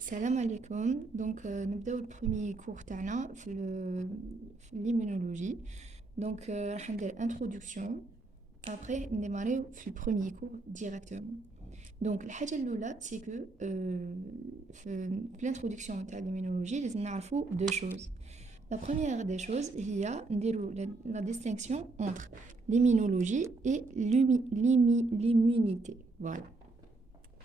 Salam alaikum. Donc, نبداو le premier cours تاعنا في l'immunologie. Donc, نبدا introduction. Après, démarrer في le premier cours directement. Donc, الحاجة الأولى c'est que في l'introduction تاع l'immunologie لازم نعرفوا deux choses. La première des choses هي نديرو la distinction entre l'immunologie et l'immunité. Voilà.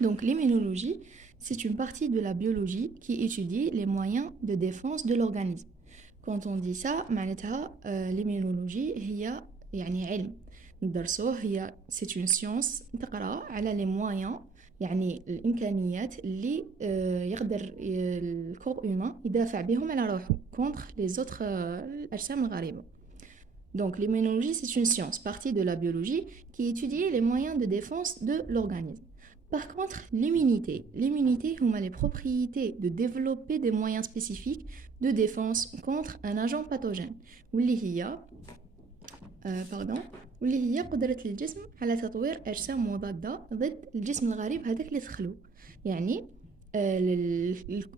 Donc l'immunologie, c'est une partie de la biologie qui étudie les moyens de défense de l'organisme. Quand on dit ça, معناتها l'immunologie هي يعني علم ندرسوه c'est une science تقرا على les moyens يعني الإمكانيات اللي يقدر الكور humain يدافع بهم على روحه contre les autres الأجسام الغريبة. Donc l'immunologie, c'est une science, partie de la biologie, qui étudie les moyens de défense de l'organisme. Par contre, l'immunité ont les propriétés de développer des moyens spécifiques de défense contre un agent pathogène. واللي هي واللي هي قدرة الجسم على تطوير أجسام مضادة ضد الجسم الغريب هذاك اللي دخلو. يعني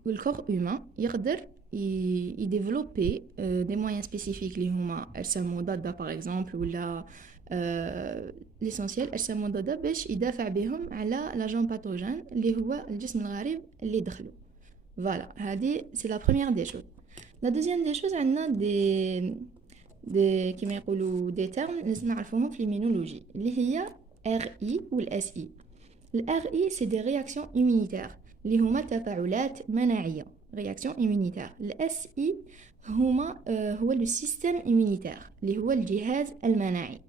الكور humain يقدر يديفلوبي des moyens spécifiques اللي هما أجسام مضادة par exemple ولا l'essentiel أجسام مضادة باش يدافع بهم على لاجون باثوجين اللي هو الجسم الغريب اللي دخلو. فوالا هذه سي لا بروميير دي شوز. لا دوزيام دي شوز عندنا دي كيما يقولوا دي تيرم لازم نعرفوهم في ليمينولوجي اللي هي ار اي والاس اي. الار اي سي دي رياكسيون immunitaires اللي هما تفاعلات مناعيه رياكسيون immunitaire. الاس اي هما هو لو سيستيم immunitaire اللي هو الجهاز المناعي.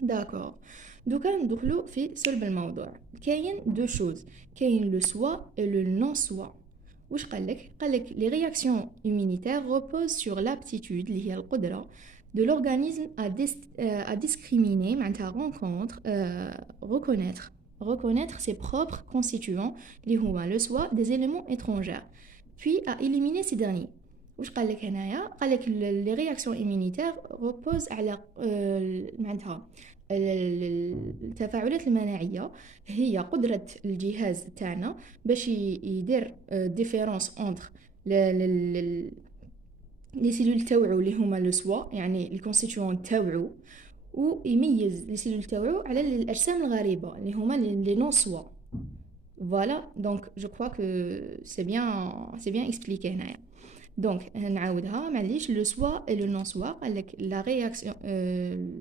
داكور دوكا ندخلو في صلب الموضوع. كاين دو شوز، كاين لو سوا et le non soi. واش قالك les réactions immunitaires reposent sur l'aptitude اللي هي القدرة de l'organisme à discriminer معناتها reconnaître ses propres constituants اللي هما le soi des éléments étrangers puis à éliminer ces derniers. واش قالك هنايا؟ قالك les réactions immunitaires reposent على معناتها التفاعلات المناعية هي قدرة الجهاز تاعنا باش يدير ديفيرونس انتر لي سيلول تاوعو اللي هما لو سوا يعني الكونستيتيون تاوعو ويميز لي سيلول تاوعو على الاجسام الغريبة اللي هما لي نون سوا. فوالا دونك جو كخوا كو سي بيان اكسبليكي هنايا. Donc, نعاودها معليش le soi et le non soi قال لك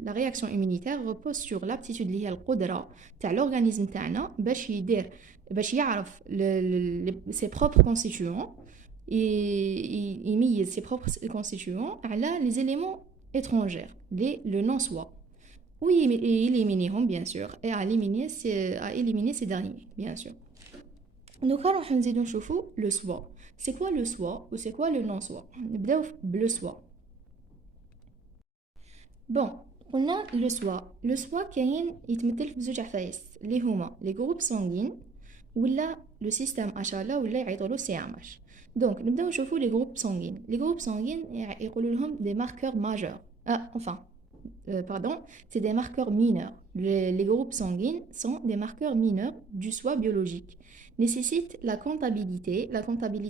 la réaction immunitaire repose sur l'aptitude اللي هي القدرة تاع l'organisme تاعنا باش يعرف ses propres constituants يميز ses propres constituants على les éléments étrangers le non soi ويليمينيهم bien sûr et à éliminer ces derniers bien sûr. Donc راح نزيدو نشوفو le soi. C'est quoi le soi ou c'est quoi le non-soi? نبداو بلو soi. Bon, قلنا le soi. Le soi كاين يتمثل في زوج عفايس اللي هما les groupes sanguins ولا le système HLA ولا يعيطولو CMH. Donc نبداو نشوفو les groupes sanguins. Les groupes sanguins يقولوا لهم des marqueurs majeurs. Pardon, c'est des marqueurs mineurs. Les groupes sanguins sont des marqueurs mineurs du soi biologique. Nécessite la comptabilité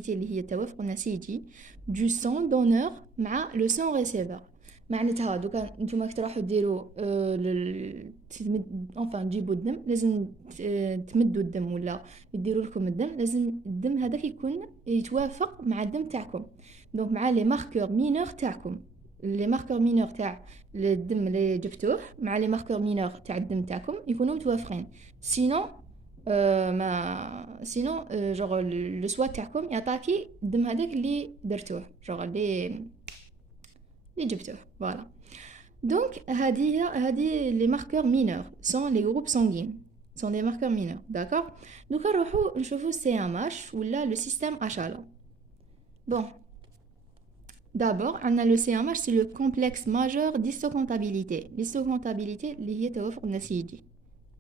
اللي هي التوافق النسيجي du sang donneur مع le sang receveur. معناتها دوكا نتوما كي تروحوا ديروا تجيبوا الدم لازم تمدوا الدم ولا يديروا لكم الدم لازم الدم هذاك يكون يتوافق مع الدم تاعكم دونك مع لي ماركور مينور تاعكم لي ماركور مينور تاع الدم اللي جبتوه مع لي ماركور مينور تاع الدم تاعكم يكونوا متوافقين سينو سينو جوغ لو سوا تاعكم يعطاكي الدم هذاك اللي درتوه جوغ اللي جبتوه فوالا. دونك هذه لي ماركور مينور سون لي جروب سانغين سون دي ماركور مينور داكور. دوكا نروحو نشوفو سي ام اش ولا لو سيستيم اشالا. بون d'abord عندنا لو سي ام اش سي لو كومبلكس ماجور d'histocomptabilité اللي هي توافق نسيجي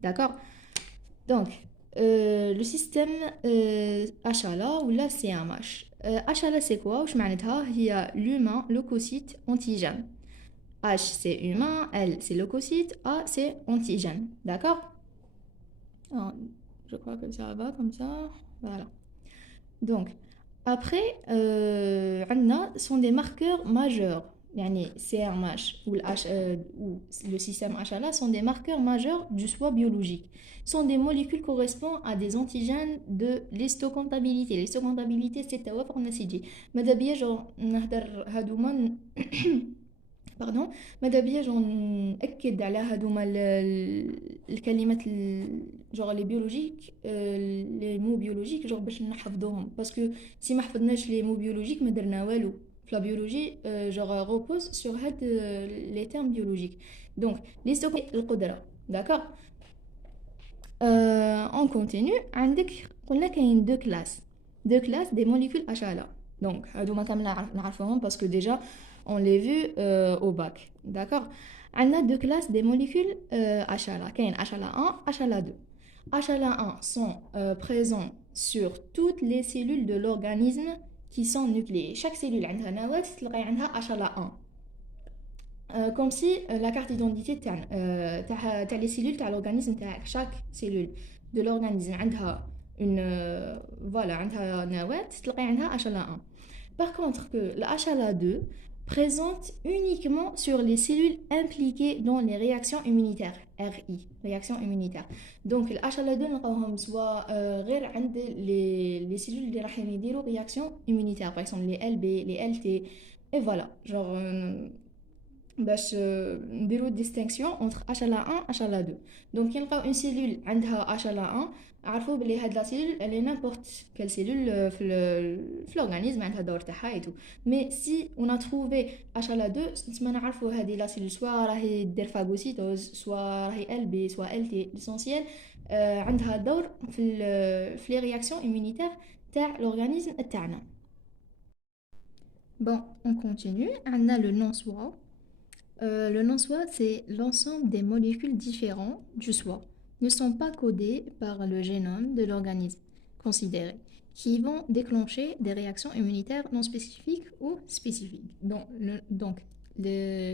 داكور. دونك لو سيستيم اشالا ولا سي ام اش. اشالا سي كوا واش معناتها؟ هي لومان لوكوسيت انتيجين. H c'est humain, L c'est leucocyte, A c'est antigène. D'accord? Je crois que ça va comme ça. Voilà. Donc, après, عندنا sont des marqueurs majeurs. يعني CRMH ou le système HLA sont des marqueurs majeurs du soi biologique. Sont des molécules correspondant à des antigènes de l'histocomptabilité. L'histocomptabilité, c'est توافق نسيجي. ماذا بيا جو نهدر هادوما باردون ماذا بيا جو نأكد على هادوما الكلمات جوغ لي بيولوجيك لي مو بيولوجيك جوغ باش نحفظوهم باسكو سي ما حفظناش لي مو بيولوجيك ما درنا والو في لا بيولوجي جوغ روبوز سور هاد لي تيرم بيولوجيك دونك ليستوك القدره داكوغ اون كونتينيو عندك قلنا كاين دو كلاس دي موليكول HLA دونك هادوما كامل نعرفوهم باسكو ديجا on les vu au bac d'accord on a deux classes des molécules HLA كاين HLA1 HLA2 HLA1 sont présents sur toutes les cellules de l'organisme qui sont nucléées chaque cellule عندها نواة تلقاي عندها HLA1 comme si la carte d'identité تاع les cellules تاع l'organisme تاعك chaque cellule de l'organisme عندها une voilà عندها نواة تلقاي عندها HLA1 par contre que la HLA2 présente uniquement sur les cellules impliquées dans les réactions immunitaires RI réactions immunitaires donc le HLA2 نلقاوهم soit غير عند les cellules اللي راح يديروا réaction immunitaire par exemple les LB les LT et voilà genre باش نديرو distinction entre HLA1 HLA2 donc يلقاو une cellule عندها HLA1 عرفوا بلي هاد لا سيلول elle est n'importe quelle cellule في l'organisme عندها دور تاعها et tout mais si on a trouvé HLA2 نسمى نعرفوا هذه لا سيلول سوا راهي دير phagocytose سوا راهي LB سوا LT l'essentiel عندها دور في les réactions immunitaires تاع l'organisme تاعنا. Bon, on continue. On a le non-soi. Le non-soi, c'est l'ensemble des molécules différentes du soi ne sont pas codées par le génome de l'organisme considéré, qui vont déclencher des réactions immunitaires non spécifiques ou spécifiques. Donc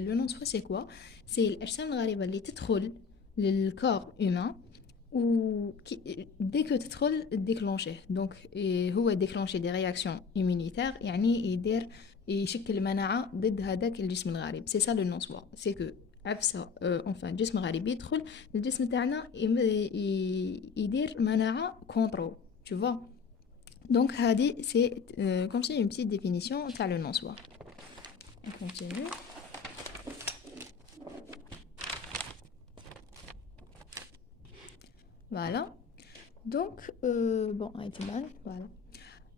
le non-soi, c'est quoi? C'est l'ajsam الغريبة اللي تدخل للcorps humain ou dès que تدخل déclencher. Donc هو déclencher des réactions immunitaires يعني يدير يشكل مناعة ضد هذاك الجسم الغريب. C'est ça le non-soi. C'est que عفسة enfin الجسم الغريب يدخل الجسم تاعنا يدير مناعة contrôle. Tu vois? Donc هذه c'est comme si une petite définition تاع le non-soi. On continue. Voilà. Donc bon, voilà.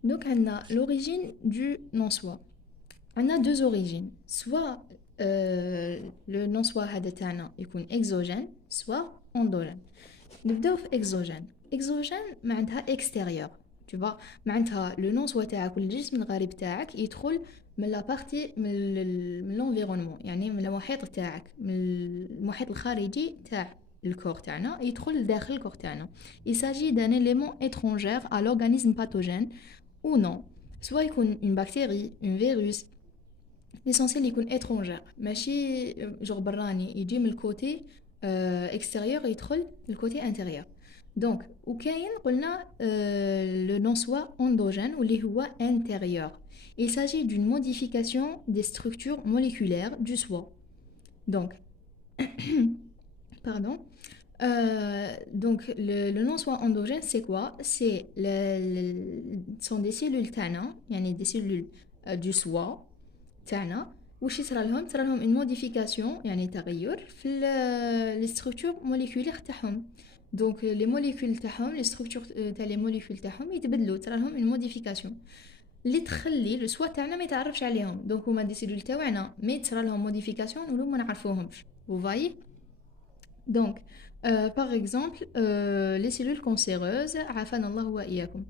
Donc on a l'origine du non-soi. On a deux origines, soit le non-soi هذا تاعنا يكون exogène, soit endogène. نبداو في exogène. Exogène معناتها extérieur, tu vois. معناتها le non-soi تاعك والجسم الغريب تاعك يدخل من لا بارتي من l'environnement يعني من المحيط تاعك من المحيط الخارجي تاع الكور تاعنا يدخل داخل الكور تاعنا. Il s'agit d'un élément étranger à l'organisme pathogène ou non. Soit يكون une bactérie, un virus. L'essentiel يكون étranger ماشي genre براني يجي من الكوتي extérieur يدخل الكوتي intérieur. Donc وكاين قلنا le non-soi endogène واللي هو intérieur. Il s'agit d'une modification des structures moléculaires du soi. Donc pardon. Donc le non-soi endogène c'est quoi? C'est sont des cellules تاعنا يعني des cellules du soi تاعنا واش يصرى لهم une modification يعني تغير في les structures moléculaires تاعهم. Donc les molécules تاعهم les structures تاع les molécules تاعهم يتبدلوا تصرى لهم une modification اللي تخلي لو سوا تاعنا ما يتعرفش عليهم. دونك هما دي سيلول تاعنا مي تصرى لهم modification ولو ما نعرفوهمش. Vous voyez? Donc par exemple les cellules cancéreuses عافانا الله وإياكم.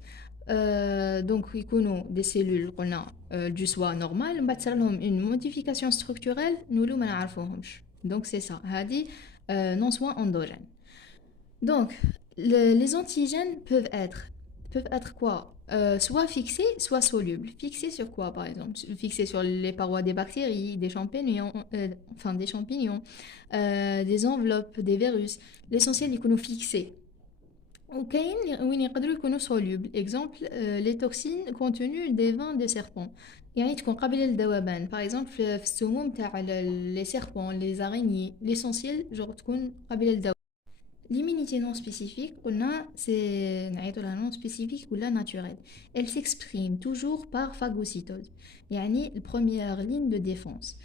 Donc يكونوا des cellules قلنا du soi normal من بعد تصير لهم une modification structurelle نولو ما نعرفوهمش. Donc c'est ça هذه non soi endogène. Donc les antigènes peuvent être quoi? Soit fixés, soit solubles. Fixés sur quoi par exemple? Fixés sur les parois des bactéries, des champignons, des enveloppes, des virus. L'essentiel يكونوا fixés. وكاين وين يقدروا يكونوا solubles exemple les toxines contenues des vins des serpents يعني تكون قابلة للذوبان par exemple في السموم تاع les serpents les araignées l'essentiel genre تكون قابلة للذوبان. L'immunité non spécifique قلنا c'est نعيطوا لها non spécifique ولا naturelle. Elle s'exprime toujours par phagocytose يعني première ligne de défense.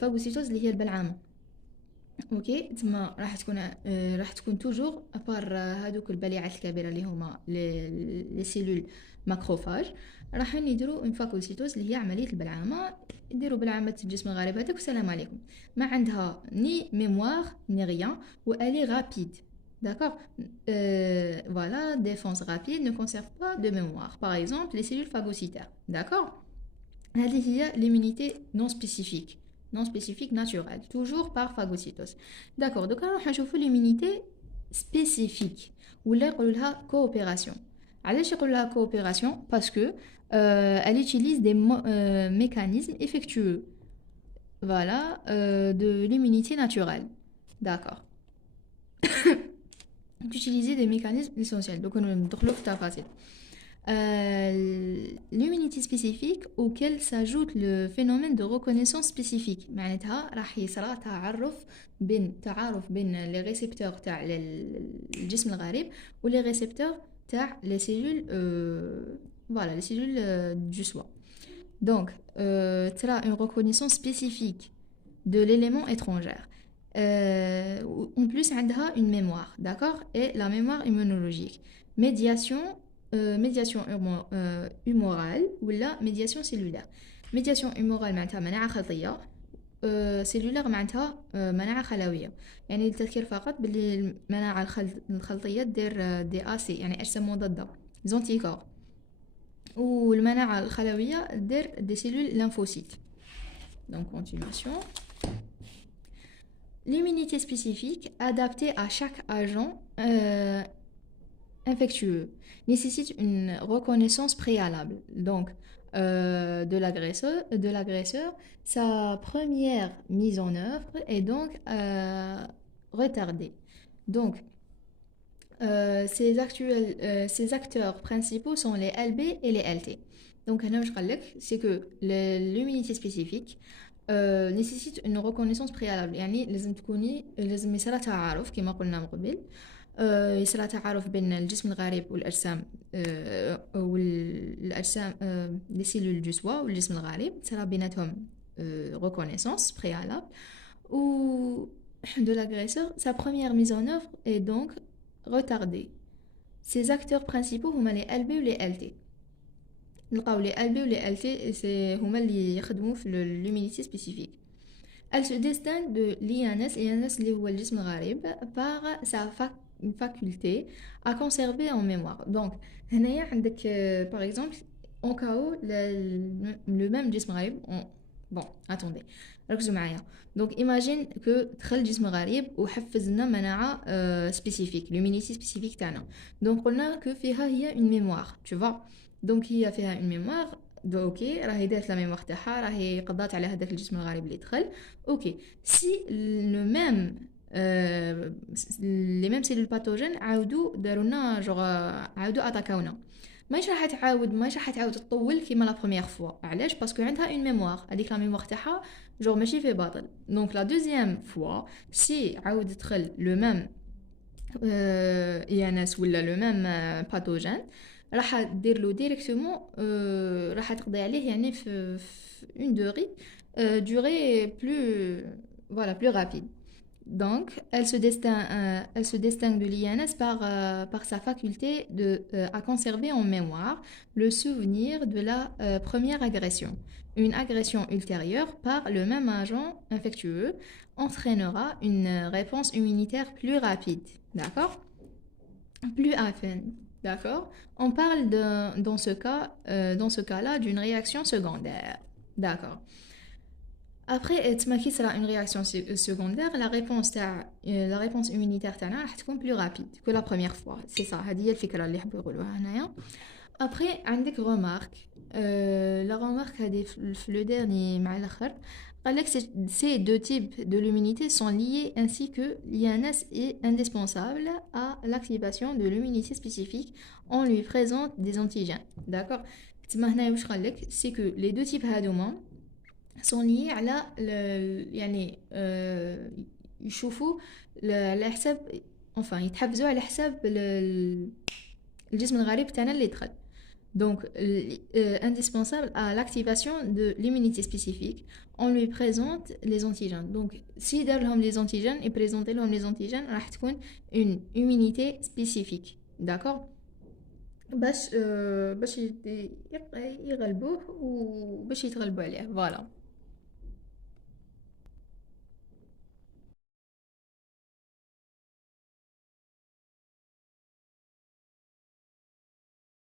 phagocytose اللي هي البلعامة. اوكي تما راح تكون توجور ابار هادوك البليعات الكبيره اللي هما لي سيلول ماكروفاج راح يديروا اون فاكوسيتوز اللي هي عمليه البلعامه يديروا بلعامه الجسم الغريب هذاك والسلام عليكم ما عندها ني ميموار ني ريان و الي رابيد d'accord voilà défense rapide ne conserve pas de mémoire par exemple les cellules phagocytaires d'accord هذه هي l'immunité non spécifique naturelle, toujours par phagocytose. D'accord, donc alors on va l'immunité spécifique, ou là on a coopération. علاش يقول لها coopération parce que elle utilise des mécanismes effectueux. Voilà, de l'immunité naturelle. D'accord. D'utiliser des mécanismes essentiels. Donc on va ندخلوا في التفاصيل. l'immunité spécifique auquel s'ajoute le phénomène de reconnaissance spécifique معناتها راح يصرى تعارف بين les récepteurs تاع الجسم الغريب و les récepteurs تاع les cellules voilà les cellules du soi donc ترى une reconnaissance spécifique de l'élément étranger en plus عندها une mémoire d'accord et la mémoire immunologique médiation humorale ou la médiation cellulaire. médiation humorale معناتها مناعة خلطية cellulaire معناتها مناعة خلوية يعني للتذكير فقط باللي المناعة الخلطية دير دي اسي يعني أجسام مضادة زونتيكور والمناعة الخلوية دير دي cellules lymphocytes. Donc continuation. L'immunité spécifique adaptée à chaque agent infectieux nécessite une reconnaissance préalable donc de l'agresseur. Sa première mise en œuvre est donc retardée. Donc ces acteurs principaux sont les LB et les LT. Donc c'est que l'immunité spécifique nécessite une reconnaissance préalable يعني لازم يصير تعارف كما قلنا من قبل يصير تعارف بين الجسم الغريب والأجسام les cellules du soi والجسم الغريب يصير بيناتهم reconnaissance préalable ou de l'agresseur sa première mise en œuvre est donc retardée. Ces acteurs principaux هما les LB ou les LT. نلقاو les LB ou les LT هما اللي يخدموا في l'immunité spécifique. Elle se distingue de l'INS اللي هو الجسم الغريب par sa faculté à conserver en mémoire. Donc هنايا عندك par exemple en cas où le même جسم غريب bon attendez ركزوا معايا. Donc imagine que دخل جسم غريب وحفز لنا مناعة spécifique l'immunité spécifique تاعنا. Donc قلنا que فيها هي une mémoire tu vois. Donc هي فيها une mémoire اوكي راهي دارت لا ميموار تاعها راهي قضات على هذاك الجسم الغريب اللي دخل اوكي سي لو ميم لي ميم سيلول باثوجين عاودوا دارونا جوغ عاودوا اتاكاونا ماهيش راح تعاود تطول كيما لا بروميير فوا علاش باسكو عندها اون ميموار هذيك لا ميموار تاعها جوغ ماشي في باطل دونك لا دوزيام فوا سي عاود دخل لو ميم اياناس ولا لو ميم باثوجين راح دير له ديريكتومون راح تقضي عليه يعني في une durée plus rapide. Donc elle se distingue de l'INS par sa faculté à conserver en mémoire le souvenir de la première agression. Une agression ultérieure par le même agent infectieux entraînera une réponse immunitaire plus rapide, d'accord? Plus affine. D'accord. On parle dans ce cas-là d'une réaction secondaire. D'accord. Après, qui sera une réaction secondaire, la réponse immunitaire تاعنا راح تكون plus rapide que la première fois. C'est ça. هذه هي الفكرة اللي حبوا يقولوها هنايا. Après, عندك remarque. La remarque هذه في le dernier مع الآخر. قالك ces deux types de l'immunité sont liés ainsi que l'INS est indispensable à l'activation de l'immunité spécifique. On lui présente des antigènes. D'accord. تما هنايا واش قالك c'est que les deux types هادوما sont liés على يعني يشوفوا على حساب enfin يتحفزوا على حساب الجسم الغريب تاعنا اللي دخل. Donc, indispensable à l'activation de l'immunité spécifique, on lui présente les antigènes. Donc, si دار les antigènes et présenter les antigènes, راح تكون une immunité spécifique. D'accord? باش يغلبوه وباش يتغلبوا عليه. Voilà.